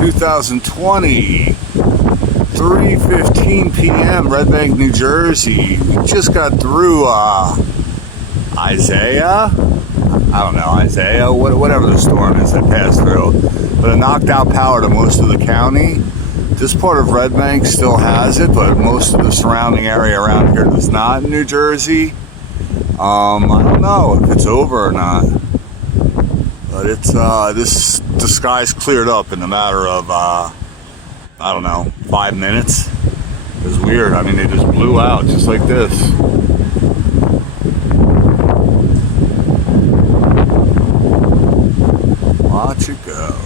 2020, 3:15 p.m., Red Bank, New Jersey. We just got through Isaiah, whatever the storm is that passed through. But it knocked out power to most of the county. This part of Red Bank still has it, but most of the surrounding area around here does not in New Jersey. I don't know if it's over or not. But it's the sky's cleared up in a matter of 5 minutes. It was weird. I mean, they just blew out just like this. Watch it go.